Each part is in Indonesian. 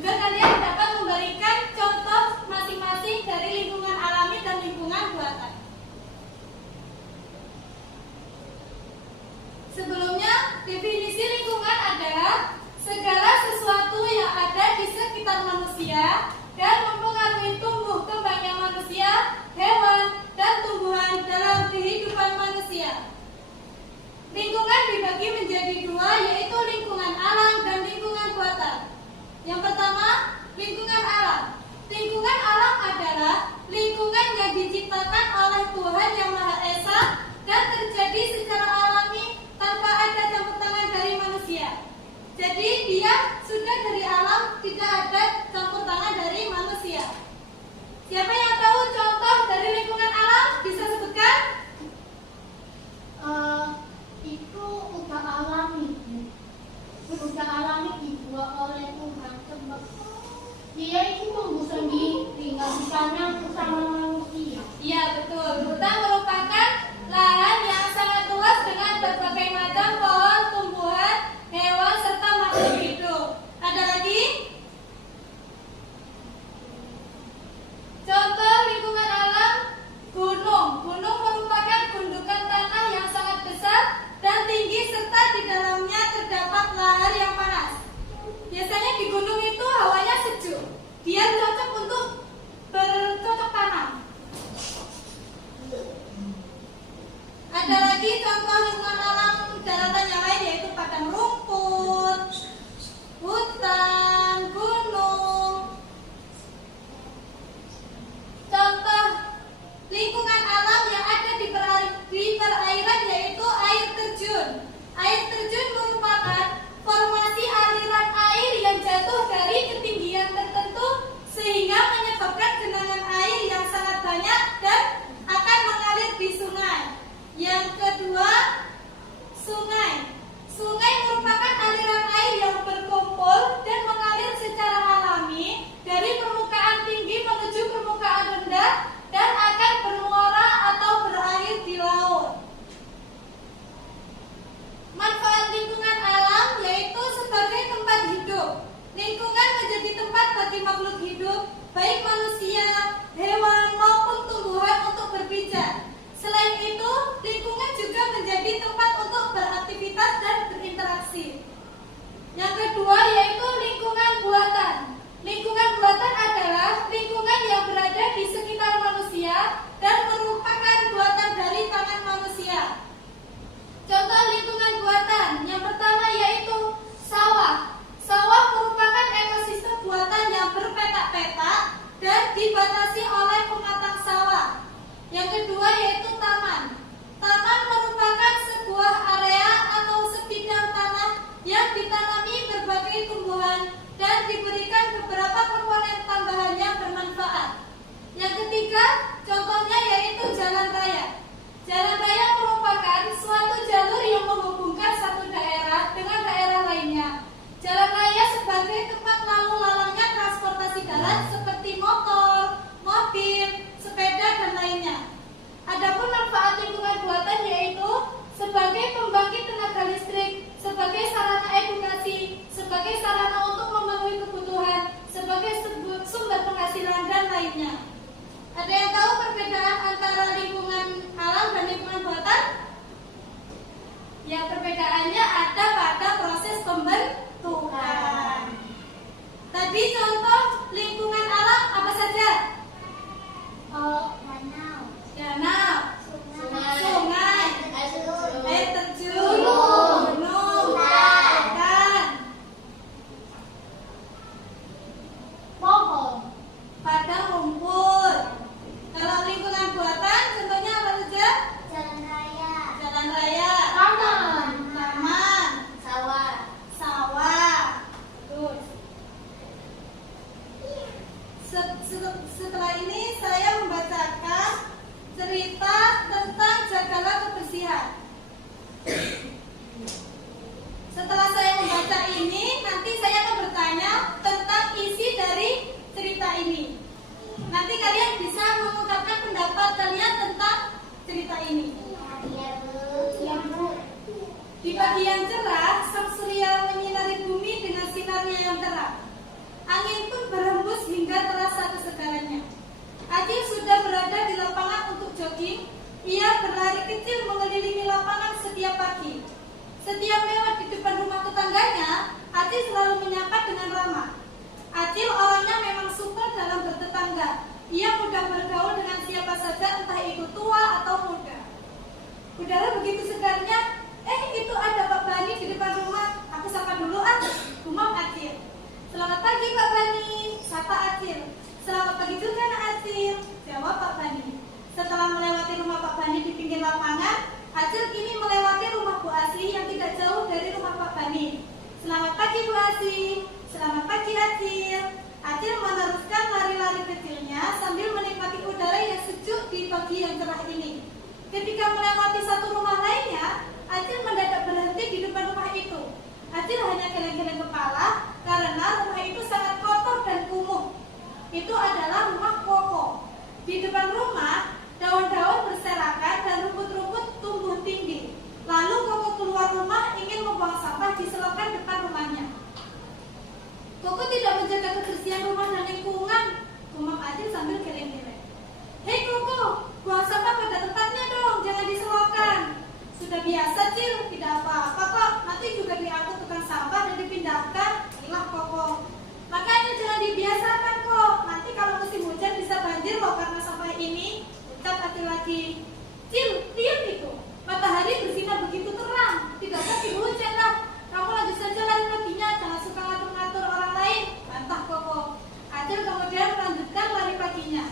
Juga kalian dapat memberikan contoh masing-masing dari lingkungan alami dan lingkungan buatan. Sebelumnya, definisi lingkungan adalah segala sesuatu yang ada di sekitar manusia dan mempengaruhi tumbuh kembangnya manusia, hewan, dan tumbuhan dalam kehidupan manusia. Lingkungan dibagi menjadi dua, yaitu lingkungan alam dan lingkungan buatan. Yang pertama, lingkungan alam. Lingkungan alam adalah lingkungan yang diciptakan oleh Tuhan Yang Maha Esa dan terjadi secara alami tanpa ada campur tangan dari manusia. Jadi dia sudah dari alam, tidak ada campur tangan dari manusia. Siapa yang tahu contoh dari lingkungan alam? Bisa sebutkan? Itu udah alami. Udah alami dibuat oleh Tuhan sebab dia itu tumbuh sendiri, nggak bisa nyambung sama manusia. Iya betul. Hutan merupakan lahan yang sangat luas dengan berbagai macam pohon, tumbuhan, hewan serta makhluk hidup. Ada lagi? Contoh lingkungan alam, gunung. Gunung merupakan gundukan tanah yang sangat besar dan tinggi serta di dalamnya terdapat lahar yang panas. Biasanya di gunung itu hawanya sejuk. Dia cocok untuk bercocok tanam. Ada lagi contoh lingkungan alam daratan yang lain, yaitu padang rumput, hutan, gunung. Contoh lingkungan alam yang ada di perairan yaitu air terjun. Air terjun merupakan formasi aliran air yang jatuh dari ketinggian tertentu sehingga menyebabkan genangan air yang sangat banyak dan akan mengalir di sungai. Yang kedua, sungai. Sungai merupakan aliran air yang berkumpul dan mengalir secara alami dari permukaan tinggi menuju permukaan rendah dan akan bermuara atau berakhir di laut. Manfaat lingkungan alam yaitu sebagai tempat hidup. Lingkungan menjadi tempat bagi makhluk hidup, baik manusia, hewan maupun tumbuhan untuk berpijak. Selain itu, lingkungan juga menjadi tempat untuk beraktivitas dan berinteraksi. Yang kedua yaitu lingkungan buatan. Lingkungan buatan adalah lingkungan yang berada di sekitar manusia dan merupakan buatan dari tangan manusia. Contoh lingkungan buatan, yang pertama yaitu sawah. Sawah merupakan ekosistem buatan yang berpetak-petak dan dibatasi oleh pematang sawah. Yang kedua yaitu taman. Taman merupakan sebuah area atau sebidang tanah yang ditanami berbagai tumbuhan dan diberikan beberapa komponen tambahan yang bermanfaat. Yang ketiga, contohnya yaitu jalan raya. Jalan raya merupakan suatu jalur yang menghubungkan satu daerah dengan daerah lainnya. Jalan raya sebagai tempat lalu lalangnya transportasi darat seperti motor, mobil, sepeda, dan lainnya. Adapun manfaat lingkungan buatan yaitu sebagai pembangkit tenaga listrik, sebagai sarana edukasi, sebagai sarana untuk memenuhi kebutuhan, sebagai sumber penghasilan, dan lainnya. Ada yang tahu perbedaan antara lingkungan alam dan lingkungan buatan? Ya, perbedaannya ada pada proses pembentukan. Tadi contoh lingkungan alam apa saja? Danau, sungai, air terjun, gunung, hutan, Pohon, padang rumput. Kalau lingkungan buatan, contohnya apa saja? jalan raya, Jalan raya, taman, taman, sawah, sawah. Terus Setiap lewat di depan rumah tetangganya, Acil selalu menyapa dengan ramah. Acil orangnya memang super dalam bertetangga. Ia mudah bergaul dengan siapa saja, entah itu tua atau muda. Udara begitu segarnya. Itu ada Pak Bani di depan rumah. Aku sapa dulu gumam Acil. Selamat pagi Pak Bani, sapa Acil. Selamat pagi juga Nak Acil, jawab Pak Bani. Setelah melewati rumah Pak Bani di pinggir lapangan, Acil kini melewati rumah Bu Asli yang tidak jauh dari rumah Pak Bani. Selamat pagi Bu Asli. Selamat pagi Acil. Acil meneruskan lari-lari kecilnya sambil menikmati udara yang sejuk di pagi yang cerah ini. Ketika melewati satu rumah lainnya, Acil mendadak berhenti di depan rumah itu. Acil hanya geleng-geleng kepala karena rumah itu sangat kotor dan kumuh. Itu adalah rumah Koko. Di depan rumah, daun-daun berserakan dan rumput-rumput tumbuh tinggi. Lalu Koko keluar rumah ingin membuang sampah di selokan depan rumahnya. Koko tidak menjaga kebersihan rumah dan lingkungan, gumam Acil sambil geleng-geleng. Hei Koko, buang sampah pada tempatnya dong, jangan diselokan. Sudah biasa Cil, tidak apa-apa kok. Nanti juga diangkut tukang sampah dan dipindahkan. Inilah Koko. Makanya jangan dibiasakan kok. Nanti kalau musim hujan bisa banjir loh karena sampah ini. Ucap Acil lagi. Cil, diam itu. Matahari bersinar begitu terang. Tidak pasti hujan lah. Kamu lanjut saja lari paginya. Jangan suka ngatur-ngatur orang lain. Bantah Koko. Acil kemudian melanjutkan lari paginya.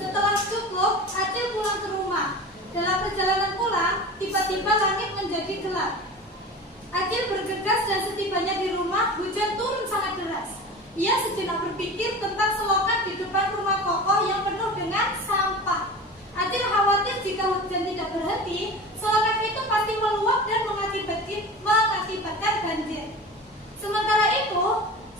Setelah cukup, Acil pulang ke rumah. Dalam perjalanan pulang, tiba-tiba langit menjadi gelap. Acil bergegas dan setibanya di rumah, hujan turun sangat deras. Ia sejenak berpikir tentang selokan di depan rumah Koko yang penuh dengan sampah. Acil khawatir jika hujan tidak berhenti, selokan itu pasti meluap dan mengakibatkan banjir. Sementara itu,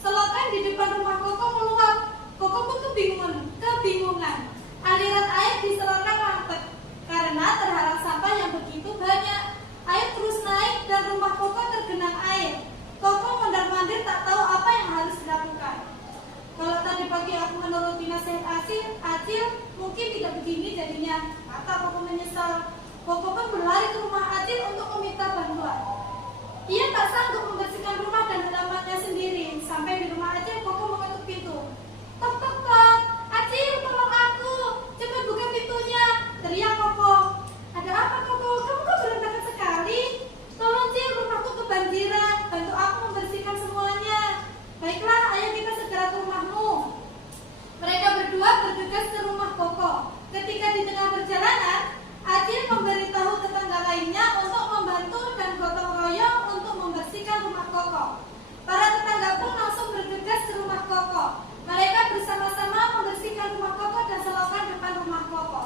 selokan di depan rumah Koko meluap. Koko pun kebingungan. Aliran air di selokan mampet karena terhalang sampah yang begitu banyak. Air terus naik dan rumah Koko tergenang air. Koko mondar-mandir tak tahu apa yang harus dilakukan. Kalau tadi pagi aku menuruti nasihat Acil mungkin tidak begini jadinya, kata Koko menyesal. Koko pun berlari ke rumah Acil untuk meminta bantuan. Ia tak sanggup membersihkan rumah dan halamannya sendiri. Sampai di rumah Acil, Koko mengetuk pintu. Tok tok tok, Acil tolong aku, cepat buka pintunya, teriak Koko. Ada apa Koko? Kamu kok berantakan sekali? Tolong Cil, rumahku kebanjiran, bantu aku membersihkan semuanya. Baiklah, ayo kita segera ke rumahmu. Mereka berdua bergegas ke rumah Koko. Ketika di tengah perjalanan, Acil memberitahu tetangga lainnya untuk membantu dan gotong royong untuk membersihkan rumah Koko. Para tetangga pun langsung bergegas ke rumah Koko. Mereka bersama-sama membersihkan rumah Koko dan selokan depan rumah Koko.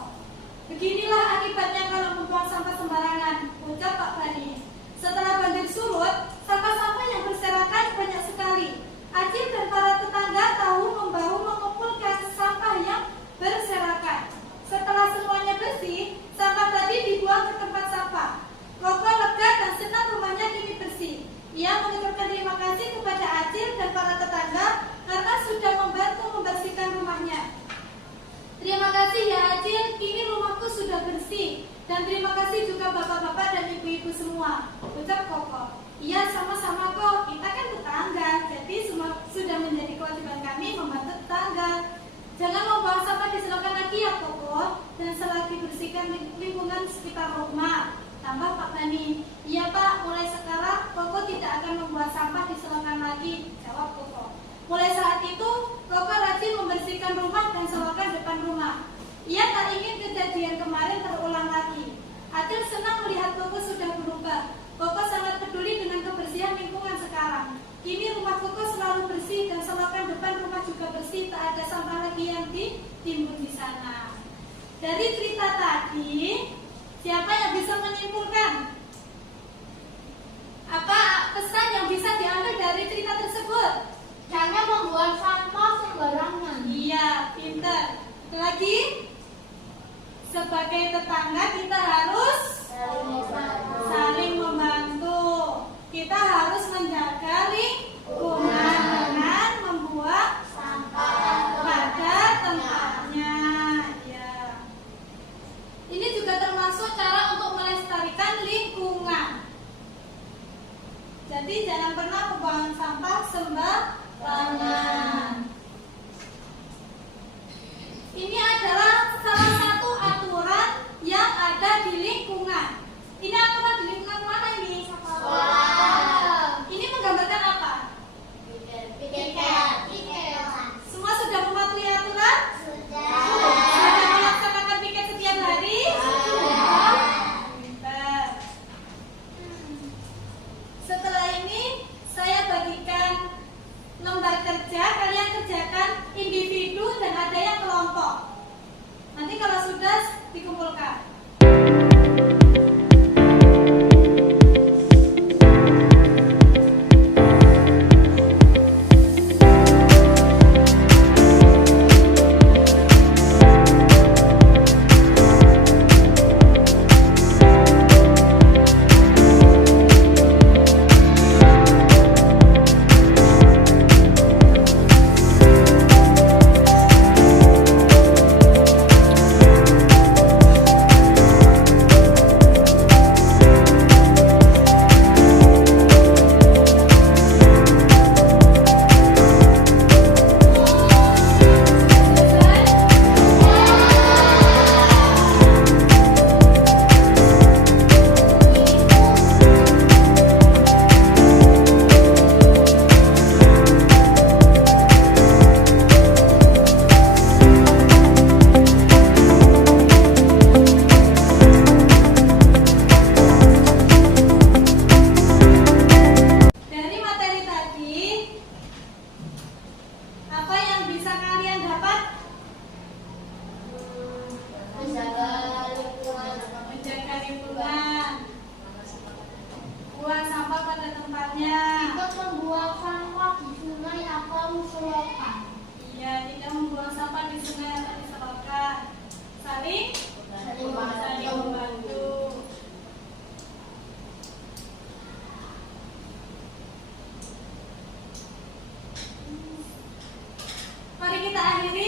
Beginilah akibatnya kalau membuang sampah sembarangan, ucap Pak Bani. Setelah banjir surut, sampah-sampah yang berserakan banyak sekali. Acil dan para tetangga tahu membahu mengumpulkan sampah yang berserakan. Setelah semuanya bersih, sampah tadi dibuang ke tempat sampah. Koko lega dan senang rumahnya kini bersih. Ia mengucapkan terima kasih kepada Acil dan para tetangga karena sudah membantu membersihkan rumahnya. Terima kasih ya Acil, kini rumahku sudah bersih. Dan terima kasih juga bapak-bapak dan ibu-ibu semua, ucap Koko. Iya, sama-sama kok, kita kan tetangga, jadi sudah menjadi kewajiban kami membantu tetangga. Jangan membuang sampah di selokan lagi ya Koko, dan selagi bersihkan lingkungan sekitar rumah, tambah Pak Bani. Iya Pak, mulai sekarang Koko tidak akan membuang sampah di selokan lagi, jawab Koko. Mulai saat itu, Koko rajin membersihkan rumah dan selokan depan rumah. Ia tak ingin kejadian kemarin terulang lagi. Acil senang melihat Koko sudah berubah. Koko sangat peduli dengan kebersihan lingkungan sekarang. Kini rumah Koko selalu bersih dan selokan depan rumah juga bersih. Tak ada sampah lagi yang ditimbun di sana. Dari cerita tadi, siapa yang bisa menyimpulkan? Apa pesan yang bisa diambil dari cerita tersebut? Jangan membuang sampah sembarangan. Iya, pintar. Lagi, sebagai tetangga kita harus saling membantu. Kita harus menjaga lingkungan dengan membuang sampah pada tempatnya. Ya. Ini juga termasuk cara untuk melestarikan lingkungan. Jadi jangan pernah membuang sampah sembarangan. Ini adalah salah satu aturan yang ada di lingkungan. Ini aturan di lingkungan mana ini? Sekolah. Ini menggambarkan apa? Semua sudah mematuhi aturan? Sudah melaksanakan piket setiap hari? Pintar. Setelah ini saya bagikan lembar kerja, kalian kerjakan individu dan ada yang kelompok. Nanti kalau sudah dikumpulkan. Dari materi tadi, apa yang bisa kalian dapat? Menjaga lingkungan, buang sampah pada tempatnya. Tidak membuang sampah di sungai atau selokan. Iya, tidak membuang sampah di sungai atau di selokan. Saling membantu. Mari kita akhiri.